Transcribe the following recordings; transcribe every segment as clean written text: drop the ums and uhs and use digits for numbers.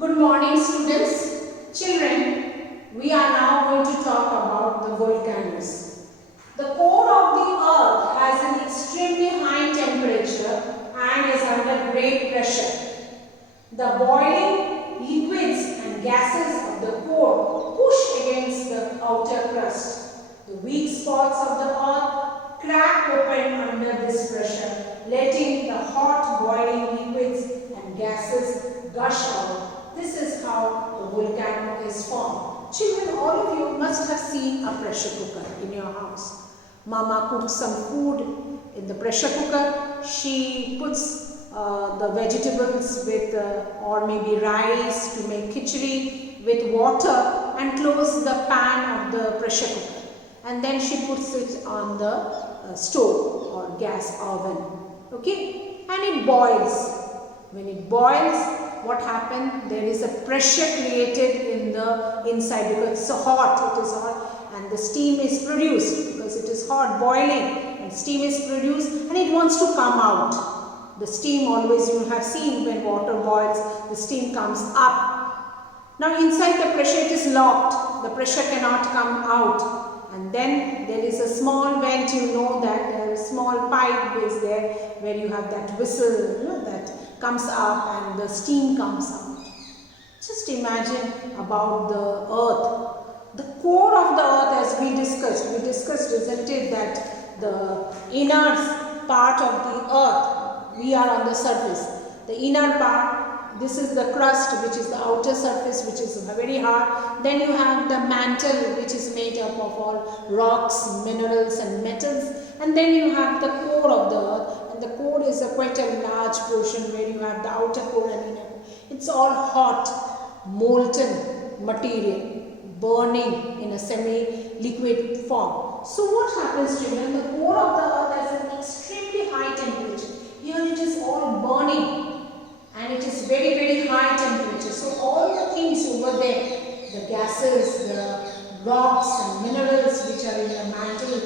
Good morning, students. Children, we are now going to talk about the volcanoes. The core of the earth has an extremely high temperature and is under great pressure. The boiling liquids and gases of the core push against the outer crust. The weak spots of the earth crack open under this pressure, letting the hot boiling liquids and gases gush out. This is how the volcano is formed. Children, all of you must have seen a pressure cooker in your house. Mama cooks some food in the pressure cooker. She puts the vegetables with or maybe rice to make khichdi with water and close the pan of the pressure cooker. And then she puts it on the stove or gas oven. Okay? And it boils. When it boils, what happened? There is a pressure created in the inside because it's hot, it is hot, and the steam is produced because it is hot, boiling, and steam is produced and it wants to come out. The steam, always you have seen when water boils, the steam comes up. Now inside the pressure it is locked, the pressure cannot come out. And then there is a small vent, you know that a small pipe is there where you have that whistle, you know, that comes up and the steam comes out. Just imagine about the earth. The core of the earth, as we discussed, isn't it, that the inner part of the earth, we are on the surface. The inner part, this is the crust, which is the outer surface, which is very hard. Then you have the mantle, which is made up of all rocks, minerals and metals. And then you have the core of the earth. And the core is quite a large portion where you have the outer core and inner core. It's all hot, molten material, burning in a semi-liquid form. So what happens, children? The core of the earth has an extremely high temperature. Here it is all burning. And it is very, very high temperature. So all the things over there, the gases, the rocks and minerals which are in the mantle,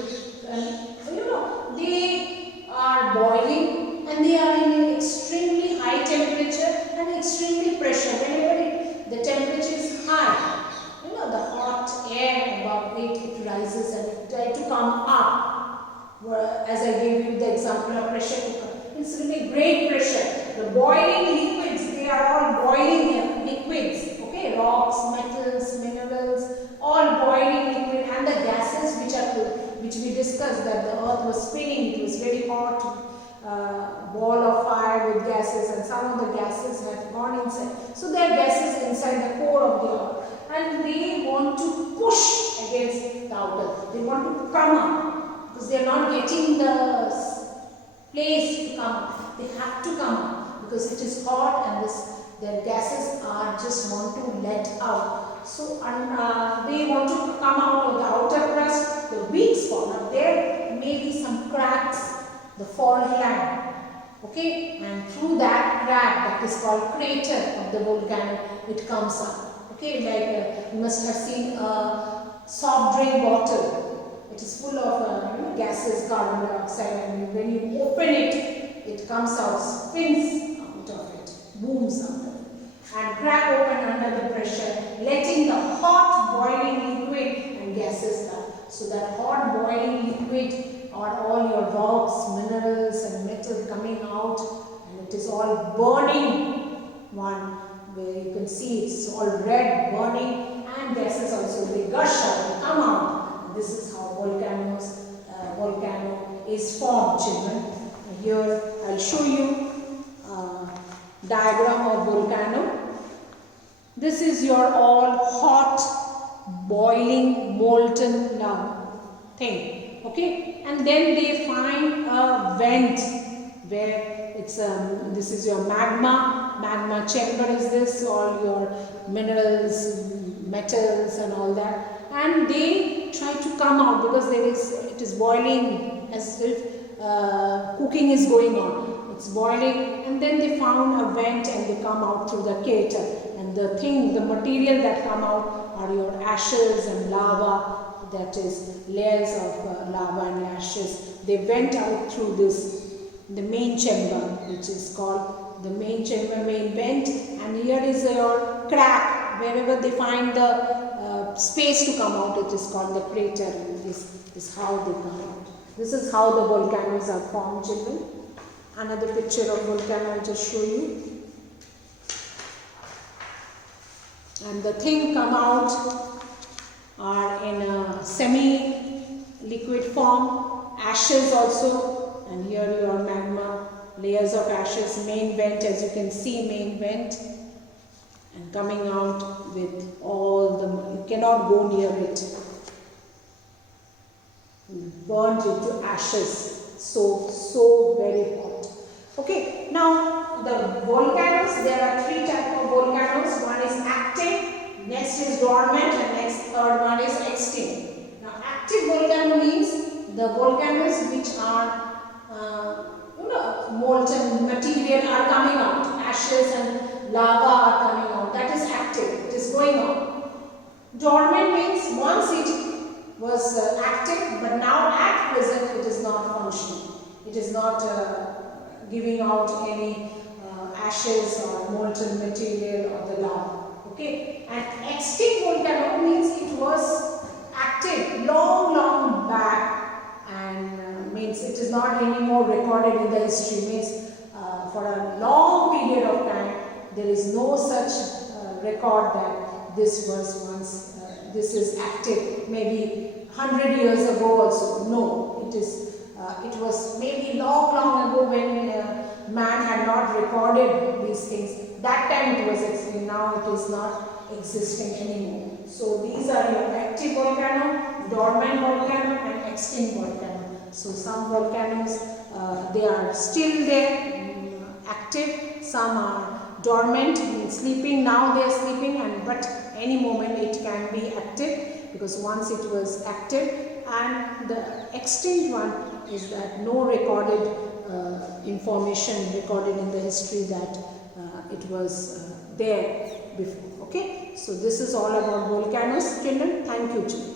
they are boiling and they are in an extremely high temperature and extremely pressure. Whenever the temperature is high, the hot air above it rises and it tries to come up. As I gave you the example of pressure cooker. It's really great pressure. The boiling liquids, they are all boiling liquids. Okay, rocks, metals, minerals, all boiling liquid, and the gases which we discussed that the earth was spinning. It was very hot, ball of fire with gases, and some of the gases have gone inside. So there are gases inside the core of the earth, and they want to push against the outer. They want to come up because they are not getting the place to come up. They have to come up because it is hot and their gases are just want to let out. So they want to come out of the outer crust, the weak spot. Now there may be some cracks, the fault line. Okay, and through that crack, that is called crater of the volcano, it comes up. Okay, like you must have seen a soft drink bottle. It is full of gases, carbon dioxide, and when you open it, it comes out, spins out of it, booms out of it, and crack open under the pressure, letting the hot boiling liquid and gases down. So that hot boiling liquid are all your rocks, minerals and metal coming out, and it is all burning. One where you can see it's all red, burning, and gases also, they gush out, they come out. This is how volcano is formed, children. Here I'll show you a diagram of volcano. This is your all hot, boiling, molten lava thing. Okay, and then they find a vent where it's this is your magma chamber is this, all your minerals, metals and all that. And they try to come out because it is boiling as if cooking is going on. It's boiling, and then they found a vent and they come out through the crater. And the material that come out are your ashes and lava, that is layers of lava and ashes. They went out through the main chamber, which is called the main chamber, main vent, and here is your crack. Wherever they find the space to come out, it is called the crater, and this is how they come out. This is how the volcanoes are formed, children. Another picture of volcano I'll just show you. And the thing come out are in a semi-liquid form, ashes also, and here your magma, layers of ashes, main vent, as you can see, main vent, and coming out with all the, you cannot go near it, burnt into ashes, so very hot. Okay, now the volcanoes, there are three types of volcanoes. One is active, next is dormant, and next third one is extinct. Now active volcano means the volcanoes which are molten material are coming out, ashes and lava are coming out. That is active, it is going on. Dormant means once it was active, but now at present it is not functioning. It is not giving out any ashes or molten material or the lava. Okay, and extinct volcano means it was active long back, and means it is not anymore recorded in the history. Means for a long period of time there is no such record that this was once this is active. Maybe 100 years ago also. No, it is. It was maybe long ago when man had not recorded these things. That time it was existing. Now it is not existing anymore. So these are your active volcano, dormant volcano, and extinct volcano. So some volcanoes they are still there, active. Some are dormant, means sleeping. Now they are sleeping, and but any moment it can be active, because once it was active. And the extinct one is that no recorded information recorded in the history that it was there before. Okay, so this is all about volcanoes, children. Thank you, children.